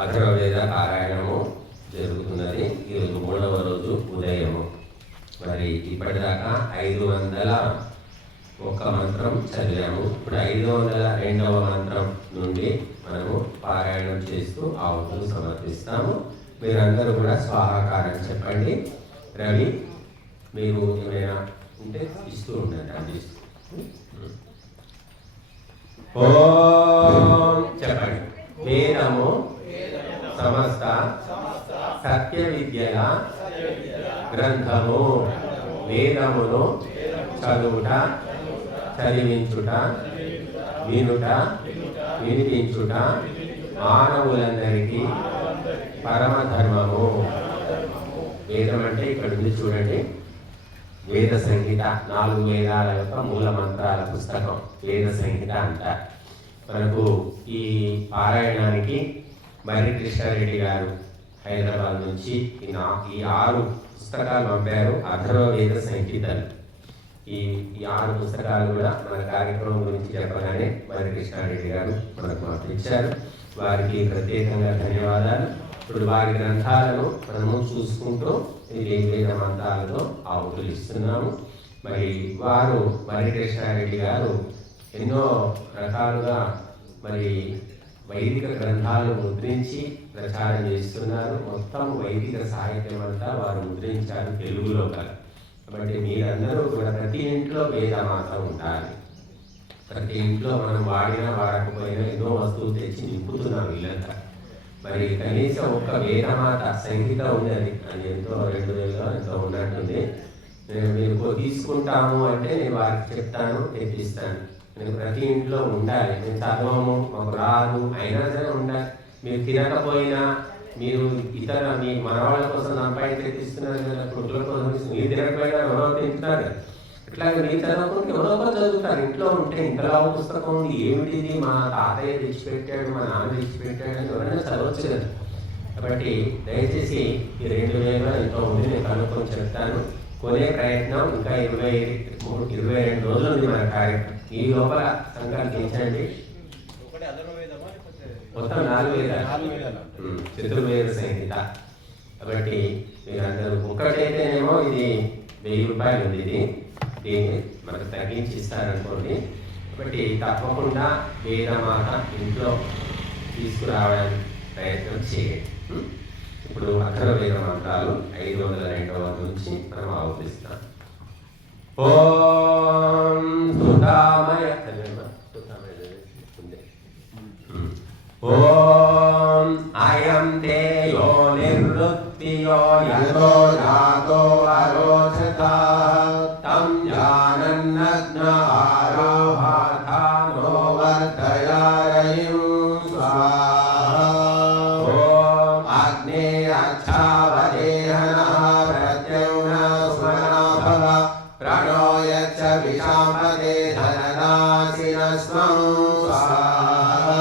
అథర్వవేద పారాయణము జరుగుతున్నది. ఈరోజు 3వ రోజు ఉదయము. మరి ఇప్పటిదాకా 501 మంత్రం చదివాము. ఇప్పుడు 502వ మంత్రం నుండి మనము పారాయణం చేస్తూ ఆహుతులు సమర్పిస్తాము. మీరందరూ కూడా స్వాహాకారం చెప్పండి. రవి, మీరు ఏమైనా ఉంటే ఇస్తూ ఉండండి. అందిస్తూ ఓం చెప్పండి. వేదము సమస్త సత్య విద్యల గ్రంథము. వేదమును చదువుట, చదివించుట, వినుట, వినిపించుట మానవులందరికీ పరమధర్మము. వేదం అంటే ఇక్కడ ఉంది చూడండి, వేద సంహిత, 4 వేదాల యొక్క మూల మంత్రాల పుస్తకం వేద సంహిత అంటారు. మనకు ఈ పారాయణానికి మర్రి కృష్ణారెడ్డి గారు హైదరాబాద్ నుంచి ఈ 6 పుస్తకాలు పంపారు. అథర్వవేద సంహితలు. ఈ 6 పుస్తకాలు కూడా మన కార్యక్రమం గురించి చెప్పగానే మర్రి కృష్ణారెడ్డి గారు మనకు పంపించారు. వారికి ప్రత్యేకంగా ధన్యవాదాలు. ఇప్పుడు వారి గ్రంథాలను మనము చూసుకుంటూ వేద మంత్రాలతో ఆహుతులు ఇస్తున్నాము. మరి వారు మర్రి కృష్ణారెడ్డి గారు ఎన్నో రకాలుగా మరి వైదిక గ్రంథాలు ముద్రించి ప్రచారం చేస్తున్నారు. మొత్తం వైదిక సాహిత్యం అంతా వారు ముద్రించారు తెలుగులో కదా. కాబట్టి మీరందరూ కూడా ప్రతి ఇంట్లో వేదమాత ఉండాలి. ప్రతి ఇంట్లో మనం వాడినా వాడకపోయినా ఎన్నో వస్తువులు తెచ్చి నింపుతున్నాం ఇల్లంతా. మరి కనీసం ఒక్క వేదమాత సంహిత ఉన్నది, అది ఎంతో 2000 ఎంతో ఉన్నట్టుంది. మీరు తీసుకుంటాము అంటే నేను వారికి చెప్తాను, తెప్పిస్తాను. నేను ప్రతి ఇంట్లో ఉండాలి. నేను చదవము, మాకు రాదు, అయినా సరే ఉండాలి. మీరు తినకపోయినా, మీరు ఇతర మీ మనవాళ్ళ కోసం సంపాదించి తెప్పిస్తున్నారు కదా, కొడుకుల కోసం మీరు తినకపోయినా ఎవరో తింటున్నారు. ఇట్లాగే మీరు చదవకుండా ఎవరో ఒకరు చదువుతారు. ఇంట్లో ఉంటే ఇంతలా పుస్తకం ఉంది, ఏమిటిది, మా తాతయ్య తెచ్చిపెట్టాడు, మా నాన్న తెచ్చిపెట్టాడు అని ఎవరైనా చదవచ్చు కదా. కాబట్టి దయచేసి ఈ 2000 ఎంతో ఉంది, నేను కనుక్కొని చెప్తాను. కొనే ప్రయత్నం ఇంకా 22 రోజులు ఉంది మన కార్యక్రమం. ఈ లోపల సంకల్పించండి. మొత్తం 4 వేదాలు, చతుర్వేద సంహిత. కాబట్టి మీరందరూ ఒక్కటైతేనేమో ఇది 1000 రూపాయలు ఉంది. దీన్ని మనకు తగ్గించి ఇస్తారనుకోండి. కాబట్టి తప్పకుండా వేదమాత ఇంట్లో తీసుకురావడానికి ప్రయత్నం చేయండి. ఇప్పుడు అథర్వవేద మంత్రాలు 502వ నుంచి మనం ఆలోచిస్తాం. ఓం సుధామయ ఓం అయం తే యో నివృత్తియో యతో ధాతో అరోచత తం జానన్నగ్న ఆరోహాథానో వర్ధయారయం స్వాహా. ఓం అగ్నేయచ్ఛావదేహనః ప్రత్యౌన స్మరణభవ ప్రణో యచ్చ విశాంపదే ధననాశిన స్వం స్వాహా.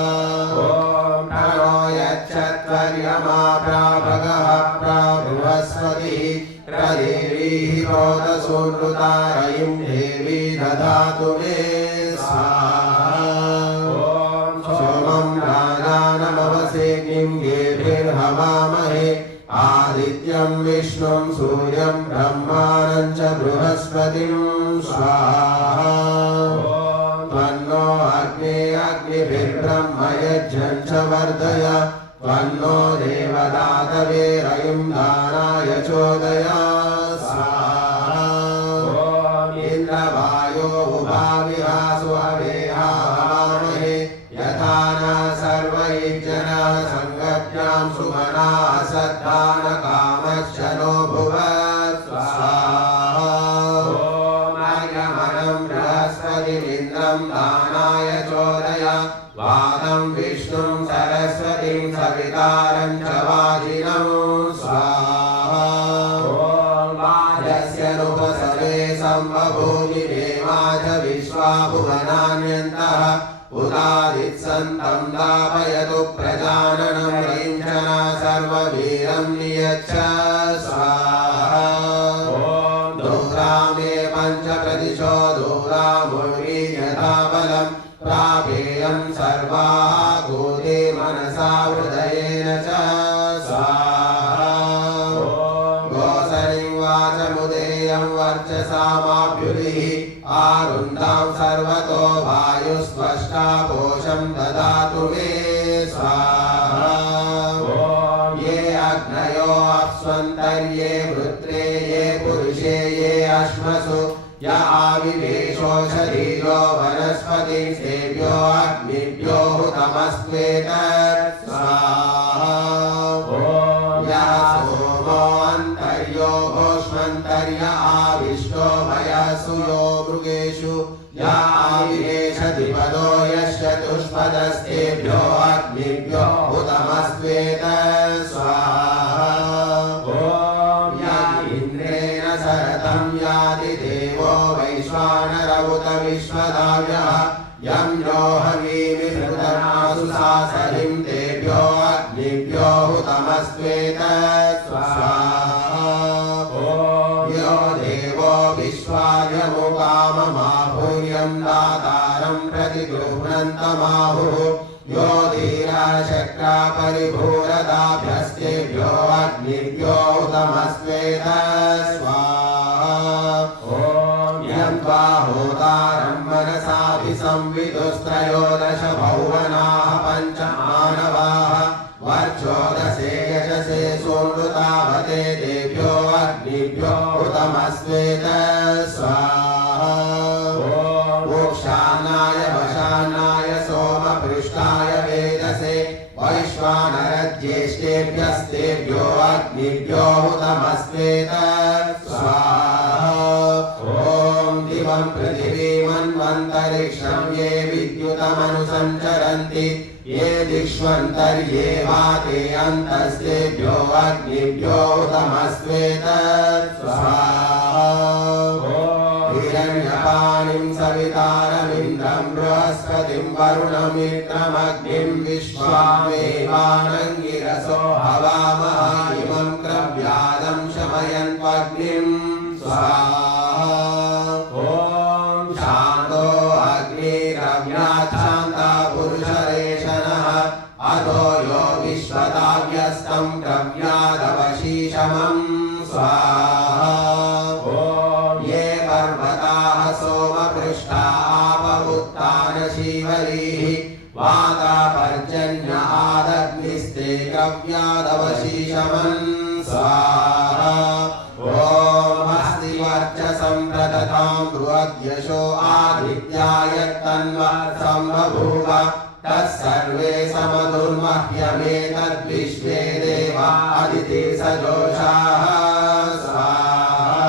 ఓం ప్రణో యచ్చత్వర్యమా ప్రాభగః ప్రాబృహస్పతిః ప్రదేవీః ప్రోతసూనృతారయిం దేవీ దధాతు మే స్వాహా. ఓం సోమం రాజానమవసేగ్నిం గేభిర్హవామహే ఆదిత్యం విష్ణుం సూర్యం బ్రహ్మాణం చ బృహస్పతిం స్వాహా. ఓం తన్నో అగ్నే అగ్నిభిర్బ్రహ్మయజ్ఞం చ వర్ధయ తన్నో దేవదాతవేరయం దానాయ చోదయ స్వాహా. ఓం ఇంద్రవాయో ఉభావిహాసు అవేహామహే యథా న సర్వైర్జన సంగత్యాం సుమనా సద్దాన కామశ్చనో భువత్ స్వాహా. ఓం అర్యమణం బృహస్పతిమింద్రం దానాయ చోదయ వాదం విష్ణుం సరస్వతిం సవితారం చ వాజినం స్వాహా. ఓం వాజస్య నృపసవే సంబభూమి దేవాచ విశ్వాభువనాన్యంతః ఉదాదిత్సంతం దాపయతు ప్రజాననం రైంచన సర్వవీరం నియచ్చ స్వాహా. ఓం దోరామే పంచ ప్రదిశో దోరాముర్వి యథా బలం ప్రాపేయం సర్వాः గోదే మనసా హృదయేన చ य आविवेशोषधीयो वनस्पतिसेभ्यो अग्निभ्यो हुतमस्त्वेत स्वाहा यः सोमो अन्तर्यो भोष्मन्तर्य आविष्टो मयसु यो मृगेषु य आविवेशधिपदो यश्चतुष्पदस्तेभ्यो अग्निभ्यो हुतमस्त्वेत स्वाहा याति देवो वैश्वानरवुत विश्वदाव्यः यं यो हवीमिहृतनासु सासरिं तेभ्यो अग्निभ्यो हुतमस्त्वेत स्वाहा यो देवो विश्वायमुकाममाहुर्यं दातारं प्रतिगृह्णन्तमाहुः यो धीराशक्रा परिभूरदाभ्यस्तेभ्यो अग्निभ्यो हुतमस्त्वेत होतारं मनसाभिसंविदुस्त्रयोदश भौवनाः पञ्च मानवाः वर्चोदशे यशसे सोऽमृतावते तेभ्यो अग्निभ्यो हुतमस्त्वेत स्वाहा मोक्षान्नाय वशान्नाय सोमपृष्ठाय वेदसे वैश्वानरज्येष्ठेभ्यस्तेभ्यो अग्निभ्यो हुतमस्त्वेत स्वाहा दिवं पृथिवीमन्वन्तरिक्षं ये विद्युतमनुसञ्चरन्ति ये दिक्ष्वन्तर्ये वाते अन्तस्तेभ्यो अग्निभ्यो हुतमस्त्वेत स्वाहा हिरण्यपाणिं सवितारमिन्द्रं बृहस्पतिं वरुणमित्रमग्निं विश्वामेवानङ्गिरसो हवामः इमं क्रव्यादं शमयन्त्वग्निं स्वाहा अतो यो विश्वदाव्यस्तं क्रव्यादवशीषमं स्वाहा ये पर्वताः सोमपृष्ठा आपवुत्तानशीवरीः वातापर्जन्य आदग्निस्ते क्रव्यादवशीषमं स्वाहा वर्चसं प्रदतां बृहद्यशो आदित्याय तन्वत्सं बभूव तत्सर्वे समदुर्मह्यमेतद्विश्वे देवा अदितिसजोषाः स्वाहा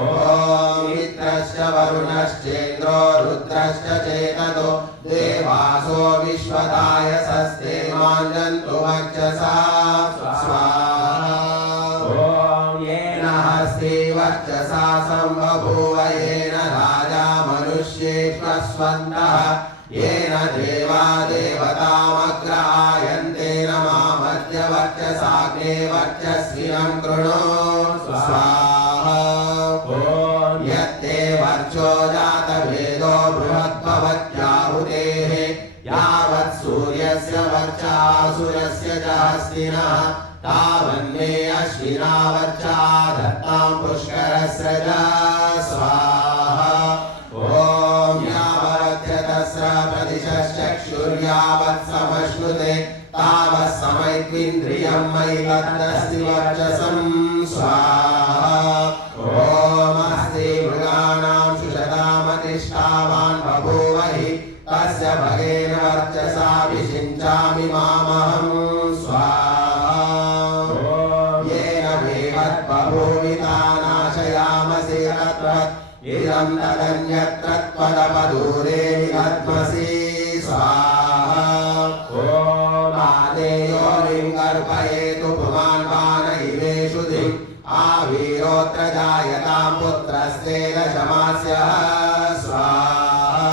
ॐ मित्रश्च वरुणश्चेन्द्रो रुद्रश्च चेततो देवासो विश्वदायसस्ते माञ्जन्तु वर्चसा स्वाहा येन हस्ते वर्चसा सम्बभूव येन राजा मनुष्येष्वस्वन्तः येन देवा देवतामग्रायन्ते नमामद्यवर्चसाग्ने वर्चस्विनं कृणो स्वाहा यत्ते वर्चो जातभेदो बृहद्भवत्याहुतेः यावत् सूर्यस्य वर्चासुरस्य च हस्तिनः तावन्मे अश्विना वर्चा दत्तां पुष्करस्रज स्वाहा प्रतिशश्चक्षुर्यावत् समश्नुते तावत् समैत्विन्द्रियं मयि तदस्ति वर्चसं स्वाहा ओमस्ति मृगाणां सुषदामतिष्ठावान् बभूव हि तस्य भगेन वर्चसा विषिञ्चामि मामहं स्वाहा येन वेवत् बभूविता नाशयामसि तद्वत् इदं तदन्यत्र त्वदपदूरे निधत्मसि स्वाहा ॐ आदेयोनिं गर्भयेतु पुमान् पान इवेषु दिम् आवीरोऽत्र जायतां पुत्रस्तेन शमास्यः स्वाहा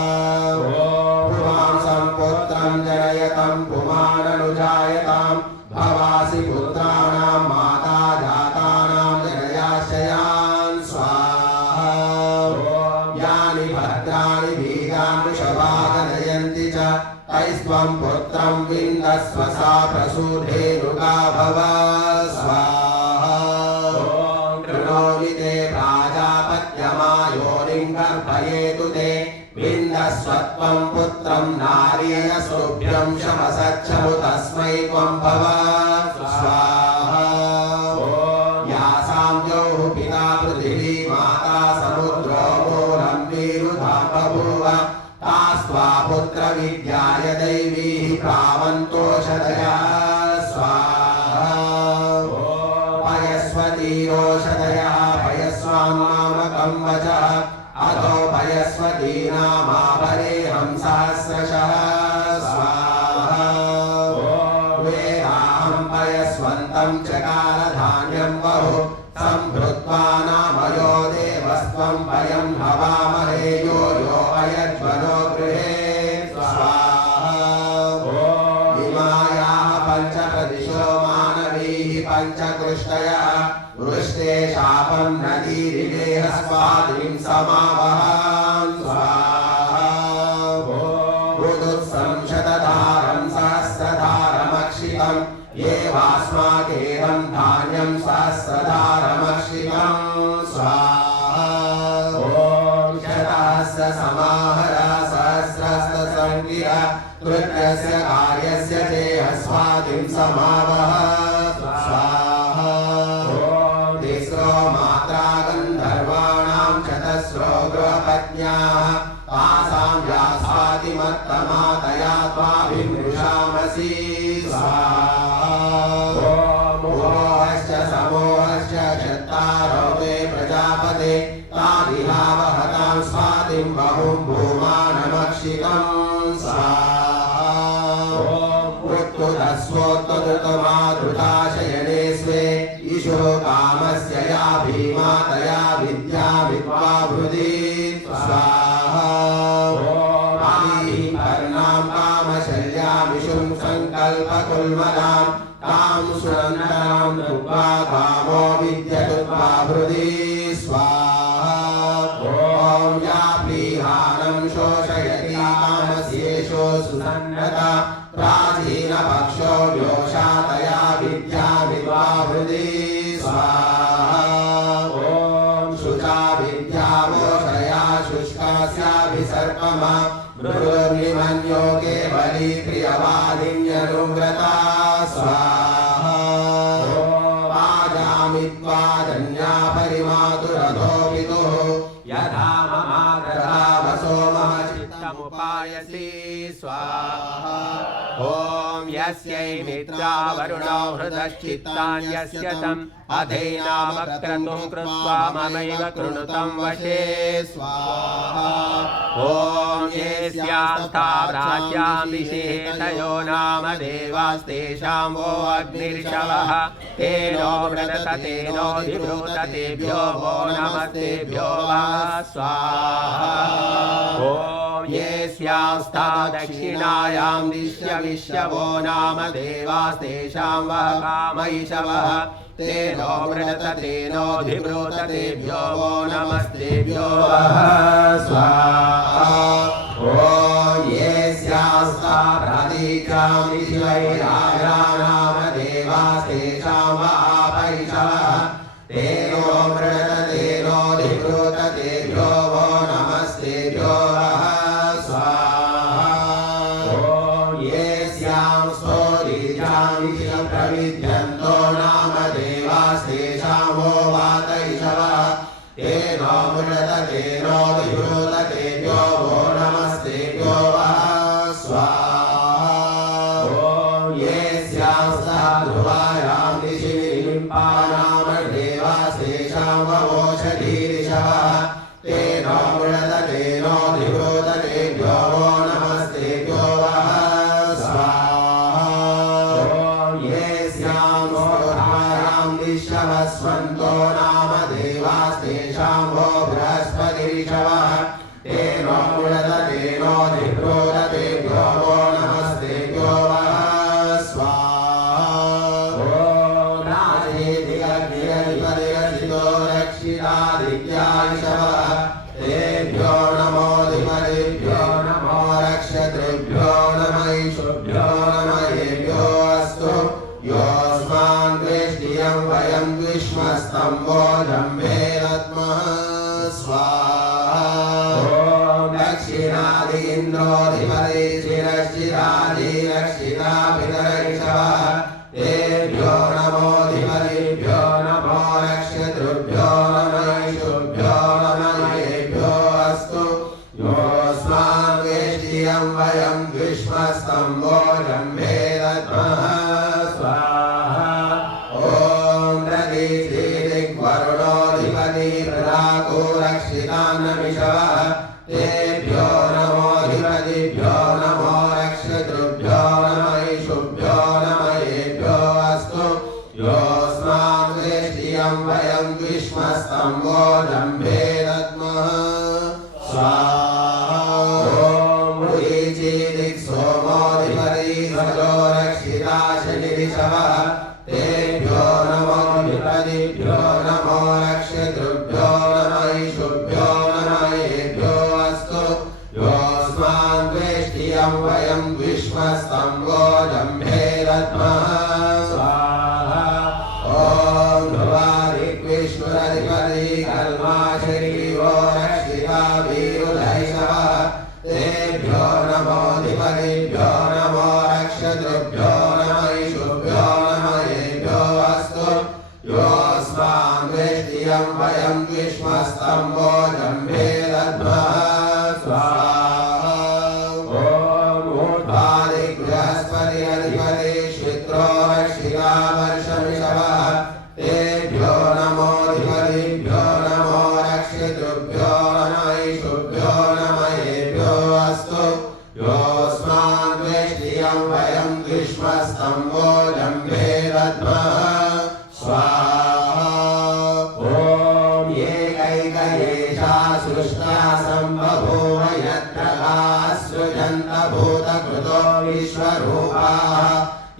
पुमांसं पुत्रं जनयतं पुमाननुजायतां भवासि पुत्राणां माता जातानां जनयाश्रयान् स्वाहा यानि भद्राणि बीजान् वृषभागनयन्ति च तैस्त्वं पुत्रं विन्दस्व सा प्रसूधेनुगा भव स्वाहा कृणोमि ते प्राजापत्यमायोनिं गर्भयेतु ते विन्दस्वत्वं पुत्रं नार्ययसोभ्यं शमसच्छमु तस्मै त्वं भव स्वाहा यासां द्यौः पिता पृथिवी माता समुद्रो तं चकार धान्यं बहु संभृत्वा नामयो देवस्त्वं वयं हवामहे यो यो अयज्वनो गृहे स्वाहा इमायाः पञ्चप्रदिशो मानवीः पञ्चकृष्टयः वृष्टे शापं नदीरिवेह स्वादिं समावहान् स्वाहा शतधारं सहस्रधारमक्षितं ये वास्माकेदं धान्यं सहस्रधारमक्षितं स्वाहा शतस्य समाहर सहस्रस्तसङ्गिर कृत्यस्य कार्यस्य चेहस्वादिं समावह स्वाहा तिस्रो मात्रा गन्धर्वाणां चतस्रो गृहपत्न्याः तासां व्यास्वातिमत्तमा तया त्वाभिमृषामसि स्वाहा मोहश्च समोहश्च चत्तारो ते प्रजापते तादिहावहतां स्वातिं बहुं भूमानमक्षितं स्वाहा उत्तुतस्वोत्तुतमादृताशयने स्वे ईशो कामस्य या भीमा तया विद्या विद्वावृधि स्वाहा कर्णां कामशल्यामिषुं सङ्कल्पकुल्मनां तां सुनन्दनां दुर्वा कामो विद्यतुद्वावृधि स्वाहा ॐ या प्लीहानं शोषयति कामस्येषो सुसन्नता प्राचीनपक्षो योषा तया विद्या विद्वावृधि स्वाहा ॐ शुचा विद्यावोषया शुष्कास्याभिसर्पमा मृदुर्निमन्यो केवली प्रियवादिन्यनुव्रता स्वाहा वाजामित्वा जन्या परिमातुरधोपितुः यथा ममाग्रता वसो मम चित्तमुपायसि स्वाहा ॐ यस्यै मित्रा वरुणो हृदश्चित्तान्यस्य तम् अधैनामक्रतुं कृत्वा ममैव कृणुतं वशे स्वाहा ॐ ये स्यास्था प्राच्यां दिशेतयो नाम देवास्तेषां वो अग्निर्षवः तेनो व्रतत तेनोऽधिभूत तेभ्यो वो नमस्तेभ्यो वा स्वाहा ॐ ये स्यास्था दक्षिणायां दिश्य विश्ववो नाम देवास्तेषां वः कामैषवः तेनो व्रतत तेनोऽधिभूत तेभ्यो वो नमस्तेभ्यो वः स्वाहा ॐ ये स्यास्था प्रतीचां विश्वैराजा नाम देवास्तेषां वः आपैषवः तेनो व्रतत तेनोऽधिभूत तेभ्यो वो नमस्तेभ्यो वः स्वाहा ॐ ये स्यां स्तोरीजां विश्वप्रविद्यन्तो नाम देवास्तेषां वो वातैषवः तेनो व्रतत तेनोऽधिभूत तेभ्यो वो नमस्तेभ्यो वः स्वाहा ॐ ये स्यास्था ध्रुवायां दिशि विलिम्पा नाम देवास्तेषां वोषधीरिषवः तेनो व्रतत तेनोऽधिभूत तेभ्यो वो नमस्तेभ्यो वः स्वाहा ॐ ये स्यां स्तोत्रायां दिशवस्वन्तो नाम देवास्तेषां वो बृहस्पतिरिषवः तेनो व्रतत तेनोऽधिभूत तेभ्यो वो नमस्तेभ्यो वः स्वाहा ॐ राजेधिगग्निरधिपतिरसितो रक्षितादित्यायिषवः तेभ्यो नमोऽधिपतिभ्यो नमो रक्षतृभ्यो नमैषुभ्यो नमयेभ्यो अस्तु योऽस्मान् द्वेष्टियं वयं द्विष्मस्तं जम्भे दद्मः स्वाहा ॐ दक्षिणादि इन्द्रोऽधिपति चिरश्चिरादिरक्षिता पितरैषवः तेभ्यो नमोऽधिपतिभ्यो नमो रक्षतृभ्यो नमैषुभ्यो नमयेभ्यो अस्तु योऽस्मान् द्वेष्टियं वयं द्विष्मस्तं जम्भे दद्मः स्वाहा ॐ रतिश्रीदिग्वरुणोऽधिपति प्रदाको रक्षितान्नमिषवः तेभ्यो नमोऽधिपतिभ्यो विश्वस्तम्भोजम्भे दद्मः स्वाहा ॐ ह्रीचीदिक् सोमोऽधिपति सजो रक्षिता शनिरिषवः तेभ्यो नमो विपदिभ्यो नमो रक्षतृभ्यो नमः ईशुभ्यो नमः येभ्यो अस्तु योऽस्मान् द्वेष्टियं वयं विश्वस्तम्भोजम्भे दद्मः स्वाहा ॐ ध्रुवादिक्विष्णुरधिपति कल्माशरीवो रक्षिता वीरुधैषवः तेभ्यो नमोऽधिपतिभ्यो नमो रक्षतृभ्यो नमः ईशुभ्यो नमः येभ्यो अस्तु योऽस्मान् द्वेष्टियं वयं विश्वस्तम्भोजम्भे दद्मः स्वाहा ॐ ऊर्ध्वादिबृहस्पति अधिपति श्वित्रो रक्षिता वर्षमिषवः तेभ्यो नमोऽधिपतिभ्यो नमो रक्षतृभ्यो नमः ईशुभ्यो नमः येभ्यो अस्तु योऽस्मान् द्वेष्टियं वयं विश्वस्तम्भोजम्भे दद्मः स्वाहा ॐ एकैकयेषा सृष्टा सम्बभूव यत्र सृजन्त भूतकृतो विश्वरूपाः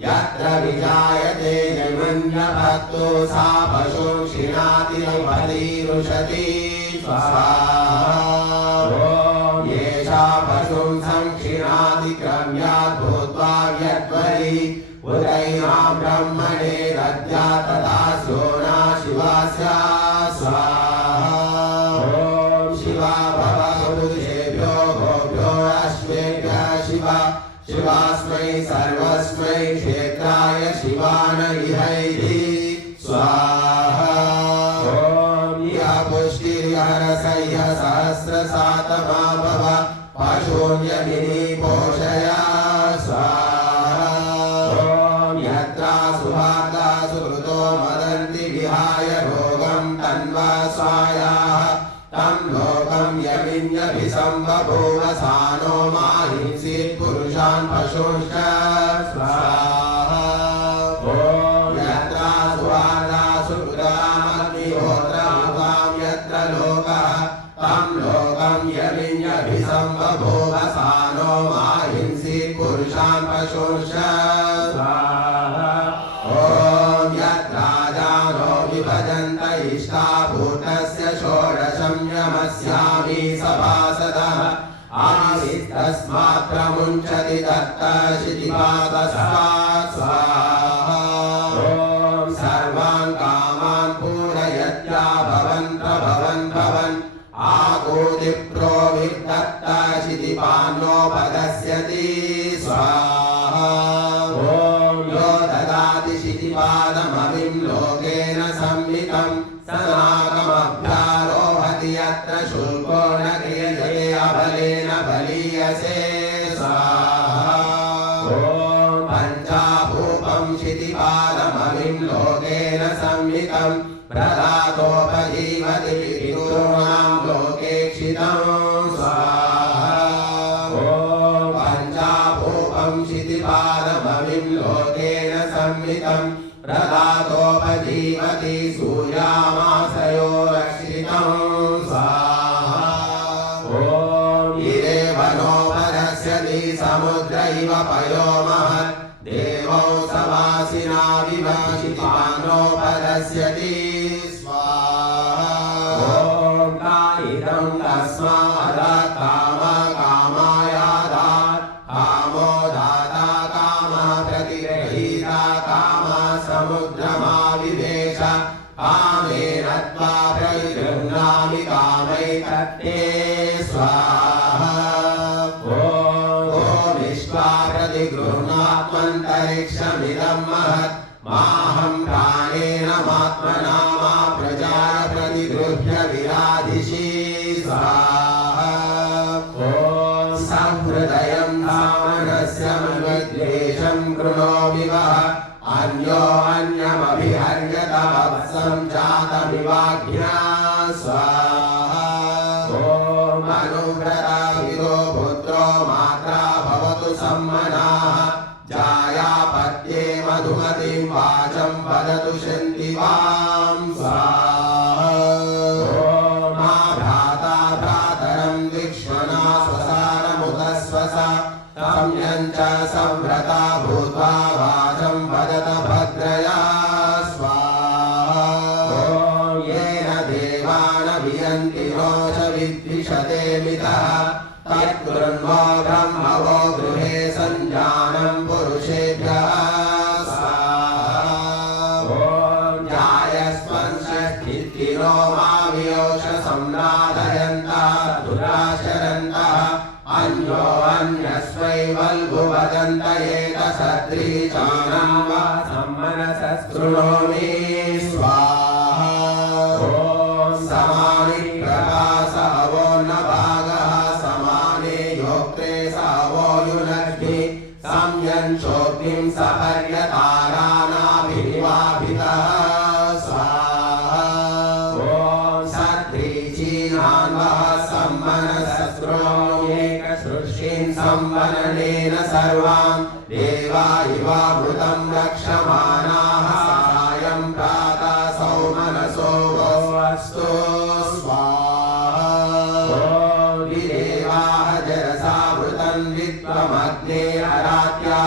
यत्र विजायते जन्मन्यभक्तो सा पशुं क्षिणाति बलीरुषति स्वाहा ॐ येषा पशुं संक्षिणाति क्रम्यात् भूत्वा व्यद्वरी उदैनां ब्रह्मणे दद्यात् तथा सोना शिवा स्यात् स्वाहा ॐ शिवा भवतुभ्यो गोभ्यो अश्वेभ्यः शिवा शिवास्मै सर्वस्मै क्षेत्राय शिवान इहैति स्वाहा ॐ या पुष्टिर्यरसह्य सहस्रसातमा भव पशून्यगिनी पोषया स्वाहा ॐ यत्रा सुभागा सुकृतो मदन्ति विहाय रोगं तन्वा स्वायाः तं लोकं यमिन्यभिसम्बभूव सानो माहिंसीत् पुरुषान् पशूंश्च स्वाहा ॐ यत्रा सुवार्ता सुकृतामग्निहोत्रमुखां यत्र लोकः तं लोकं यमिन्यभिसम्बभूव सानो माहिंसीत् पुरुषान् पशूंश्च स्वाहा ॐ यत्राजानो विभजन्त इष्टाभूतस्य षोडशं यमस्यामि सभासदः आसीत्तस्मात् प्रमुञ्चति दत्तशितिपातस्मात् स्वाहा ॐ सर्वान् कामान् पूरयत्या भवन् प्रभवन् भवन् आकूतिप्रो विदत्तशितिपान्नोपगस्यति स्वाहा ॐ यो ददाति शितिपादमविं लोकेन संवितं सनागमभ्यारोहति यत्र शुल्को न क्रियते अबलेन बलीयसे स्वाहा ॐ पञ्चाभूपं शितिपादमविं लोकेन संवितं प्रदातोपजीवति पितॄणां लोकेक्षितं स्वाहा ॐ पञ्चाभूपं शितिपादमविं लोकेन संवितं प्रदातोपजीवति सूर्यामासयो रक्षितं स्वाहा ॐ इरेव नोपरस्यति समुद्र इव पयो महत् देवौ सवासिना विभाषितान्नोपरस्यति स्वाहा ॐ कायिदं तस्मात् कामायादात् कामो दाता कामः प्रतिगृहीता कामः समुद्रमाविवेश कामेन त्वा प्रगृह्णामि कामैकत्ते स्वाहा ॐ विश्वा प्रतिगृह्णात्मन्तरिक्षमिदं महत् माहं प्राणेन मात्मना मा प्रजाय प्रतिगृह्य विराधिषि स्वाहा ॐ सहृदयं धामनस्य विद्वेषं कृणोमि वः अन्यो अन्यमभिहर्यत वत्सं जातमिवाज्ञा स्वाहा ॐ अनुव्रता विदो पुत्रो मात्रा भवतु सम्मनाः जायापत्ये मधुमतिं वाचं वदतु शन्तिवां स्वाहा शृणोमि स्वाहा ॐ समानि प्रभास अवो न भागः समाने योक्त्रे सवो युनक्ति संयञ्चोऽग्निं सपर्यतारानाभिवाभितः स्वाहा ॐ सत्रीचीनान्वः सम्मनसस्रोऽयेकसृष्टिं सम्मननेन सर्वान् देवा इवामृतं रक्षमाणाः सायं प्रातः सौमनसो वस्तु स्वाहा ॐ विदेवाः जरसावृतं विद्वमग्ने अरात्या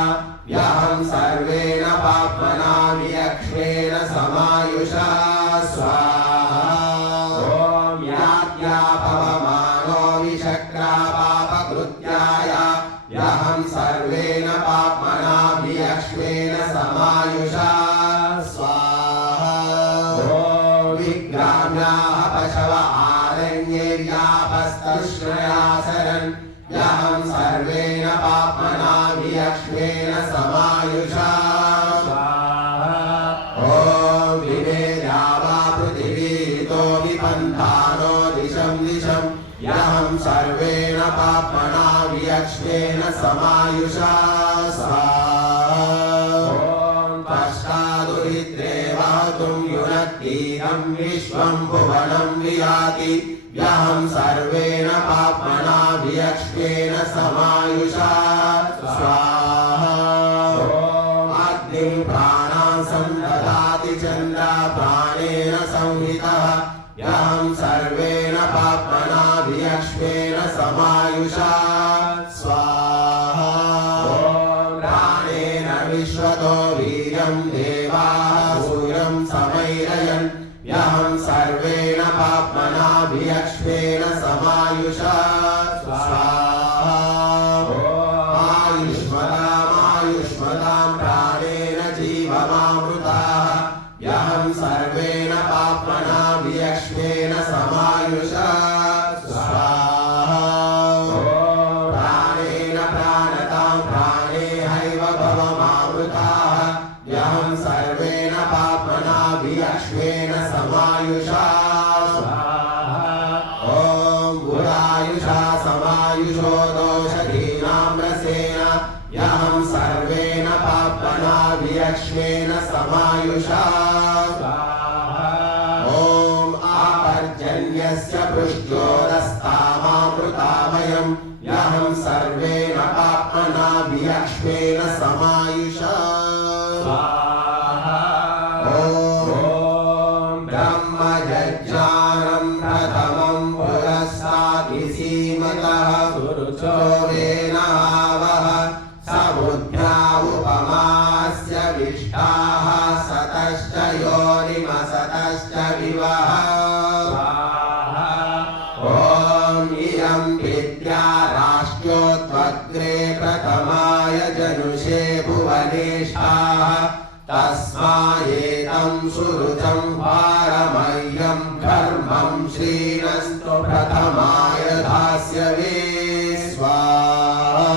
यहं सर्वेण पाप्मना वियक्ष्मेण समायुषा स्वाहा ॐ यात्या पवमानो विशक्रा पापकृत्याय यहं सर्वेण पाप्मना वियक्ष्मेण समायुषा स्वाहा ॐ विग्राम्याः पशव आरण्येर्यापस्तुष्णयासरन् यहं सर्वेण पाप्मना वियक्ष्मेण समायुषा स्वाहा ॐ विवेद्यावा पृथिवीतो विपन्थानो दिशं दिशं यहं सर्वेण पाप्मना वियक्ष्मेण समायुषा स्वाहा ॐ पश्चादुरिद्रे वहतुं युनक्तीरं विश्वं भुवनं वियाति यहं सर्वेण पाप्मना वियक्ष्मेण समायुषा स्वाहा ॐ अग्निं प्राणान् संदधाति चन्द्र प्राणेन संहितः यहं सर्वेण पाप्मना वियक्ष्मेण समायुषा स्वाहा ॐ प्राणेन विश्वतो वीर्यं देवाः सूर्यं समैरयन् यहं सर्वेण पाप्मना वियक्ष्मेण समायुषा स्वाहा ॐ आयुष्मतां प्राणेन जीवमामृताः यहं सर्वेण पाप्मना वियक्ष्मेण समायुषा स्वाहा ॐ प्राणेन प्राणतां प्राणेहैव भवमामृताः यहं सर्वेण पाप्मना वियक्ष्मेण समायुषा स्वाहा ॐ बुधायुषा समायुषो दोषधीनां रसेन यहं सर्वेण पाप्मना वियक्ष्मेण समायुषा स्वाहा ॐ आपर्जन्यस्य पृष्ट्योदस्तामामृतामयं यहं सर्वेण पाप्मना वियक्ष्मेण समायुषा स्वाहा ॐ ब्रह्मजज्ञानं प्रथमं पुरस्ताद्विसीमतः सुरुचो वेनावः सबुद्ध्या उपमास्य विष्टाः सतश्च योनिमसतश्च विवः स्वाहा ॐ इयं विद्या राष्ट्रोत्वग्रे प्रथमाय जनुषे भुवनेष्ठाः तस्मायेतं सुरुचं पारमह्यं धर्मं श्रीरस्तु प्रथमाय धास्यवे स्वाहा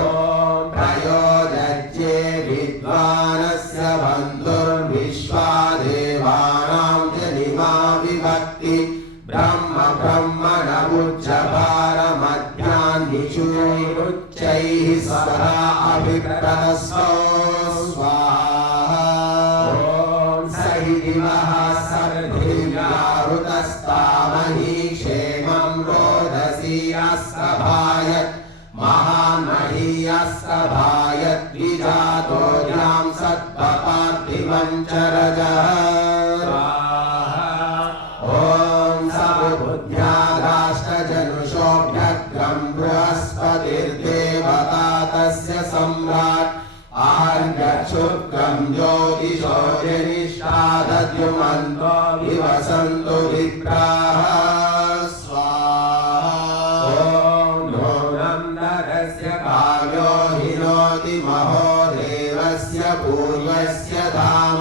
ॐ प्रयोजज्ये विद्वानस्य बन्धुर्विश्वा देवानां जनिमा विभक्ति ब्रह्म ब्रह्मण उच्चैरुच्चैः स्वरा अभिप्रदस्तो स्वाहा ॐ सहि दिवः सर्धिव्याहृतस्तामहि क्षेमं रोदसी अस्सभाय महान्महीयस्सभाय द्विजातो यां सत्पपार्थिवं चरजः ॐ सबुद्ध्यादाष्टजनुषोऽभ्यग्रं बृहस्पतिर्देवता तस्य सम्राट् आर्यक्षुक्रं ज्योतिषो जनिष्ठादद्युमन्तो विवसन्तु विप्राः स्वाहा ॐ नो नन्दरस्य काव्यो हिनोति महो देवस्य पूर्वस्य धाम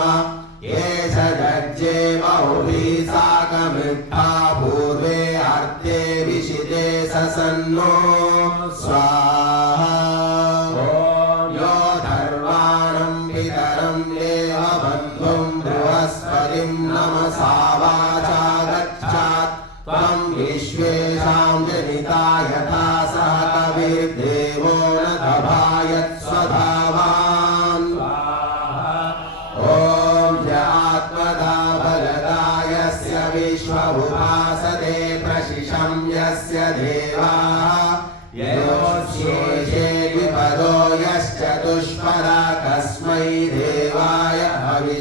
ये च जज्जे बहुभिः साकमित्था पूर्वे अर्थे विशिते ससन्नो स्वाहा ॐ यो धर्वाणं पितरं देवबन्धुं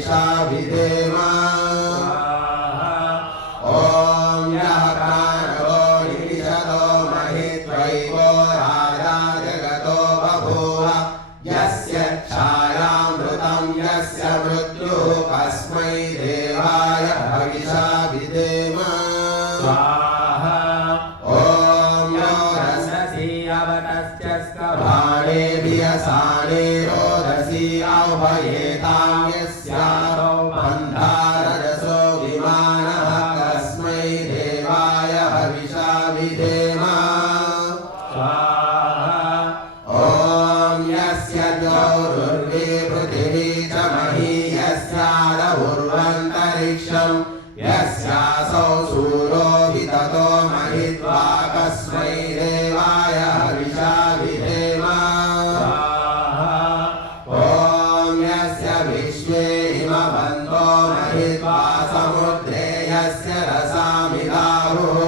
हविषा विधेम ॐ यः प्राणो निषतो महित्वैवो राजा जगतो बभूव यस्य छायामृतं यस्य मृत्युः कस्मै देवाय हविषा विधेम स्वाहा ॐ यो रससि अवतस्य स्कभाणे वियसाने रोदसी औभयेतां यस्यादौ बन्धारजसो विमानः कस्मै देवाय हविषा विधेम स्वाहा ॐ यस्य द्यौरुर्वे पृथिवी च मही यस्यादुर्वन्तरिक्षं यस्यासौ सूरो विततो महित्वा कस्मै देवाय हविषा विधेम ॐ यस्य विश्वे हिमवन्तो महित्वा समुद्रे यस्य रसामिदाहुः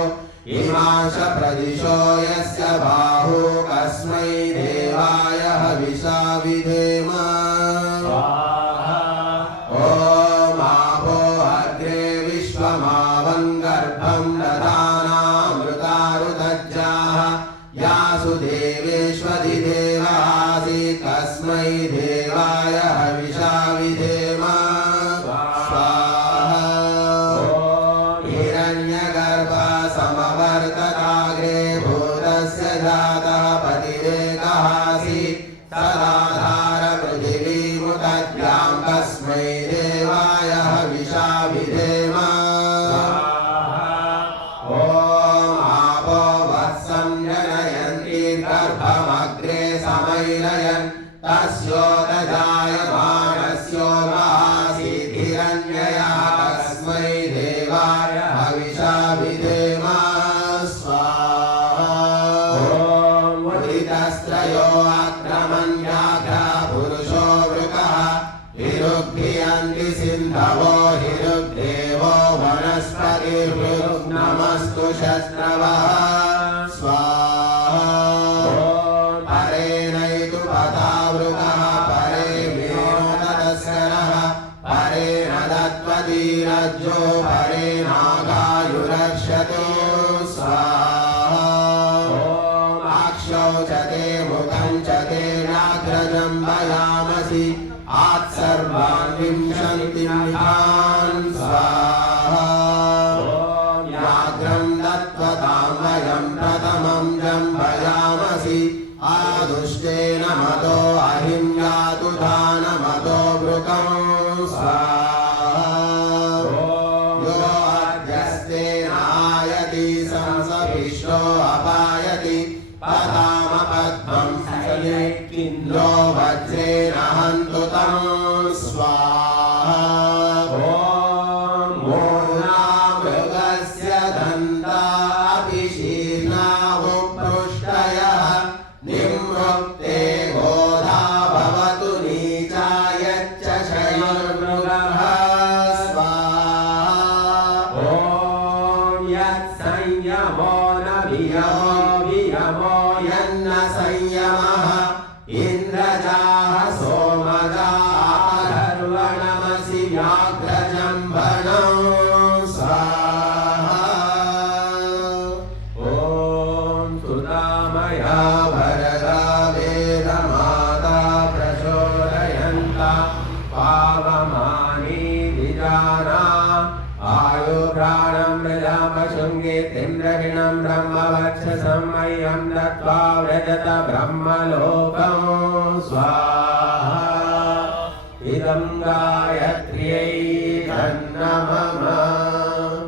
इमांश प्रदिशो यस्य बाहु कस्मै देवाय हविषा विधेम ॐ आपो अग्रे विश्वमावं गर्भं दधानामृतारुतज्जाः यासु देवेष्वधिदेव आसीत् कस्मै देवाय हविषा विधेम स्वाहा ॐ हिरण्यगर्भः समवर्तताग्रे भूतस्य जातः पतिरेकः आसीत् तदाधार पृथिवीमुदद्यां कस्मै देवाय हविषा विधेम ॐ आपो वत्सं जनयन्ति गर्भमग्रे समैलयन् तस्योदजायमानस्योमासीत् हिरण्ययः कस्मै देवाय हविषा विधेम स्वाहा ॐ उदितस्त्रयो अक्रमण्याघ्रा पुरुषो वृकः हिरुग्भियन्ति सिन्धवो हिरुग्देवो वनस्पतिर्भृग्नमस्तु शत्रवः स्वाहा ॐ परेणैतु पथा वृकः परे मेनोतस्करः परेण दत्वतीरज्जो परेणागायुरक्षतो स्वाहा ॐ अक्षौ च ते मुखं च ते नाग्रजं भयामसि आत्सर्वान् विंशतिमिहान् स्वाहा ॐ व्याघ्रं दत्वतां वयं प्रथमं जम्भयामसि आदुष्टेन मतो अहिं यातु दानमतो वृकं स्वाहा यो अध्यस्तेन आयति संसभिष्टो अपायति पदामपद्मं सयैकिन्द्रो वज्रेण हन्तु तं स्वाहा ॐ मूर्णामृगस्य दन्तापि शीर्णावुपृष्टयः निमृक्ते गोधा भवतु नीचायच्च शयैर्मृगः स्वाहा ॐ यत्संयमो न वियमो यन्न संयमः इन्द्रजाः सोमजाधर्वणमसि व्याघ्रजम्भणं स्वाहा ॐ सुतामया वरदा वेदमाता प्रचोदयन्ता पावमानी विजाना आयुर्प्राणं मृजामशृङ्गे तिम्रगिणं ब्रह्मवक्षसं मह्यं दत्त्वा व्रजत ब्रह्मलोकं स्वाहा इदं गायत्र्यै